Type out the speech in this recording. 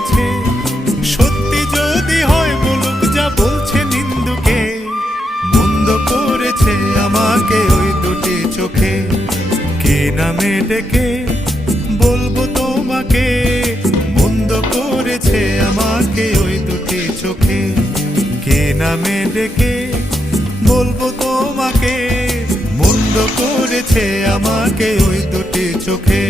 আছে। সত্যি যদি হয় বলুক যা বলছে নিন্দুকে, মন্দ করেছে আমাকে ওই দুটি চোখে। কে নামে ডেকে বলবো তোমাকে, মন্দ করেছে আমাকে ওই দুটি চোখে। কে নামে ডেকে বলবো তোমাকে, মন্দ করেছে আমাকে ওই দুটি চোখে।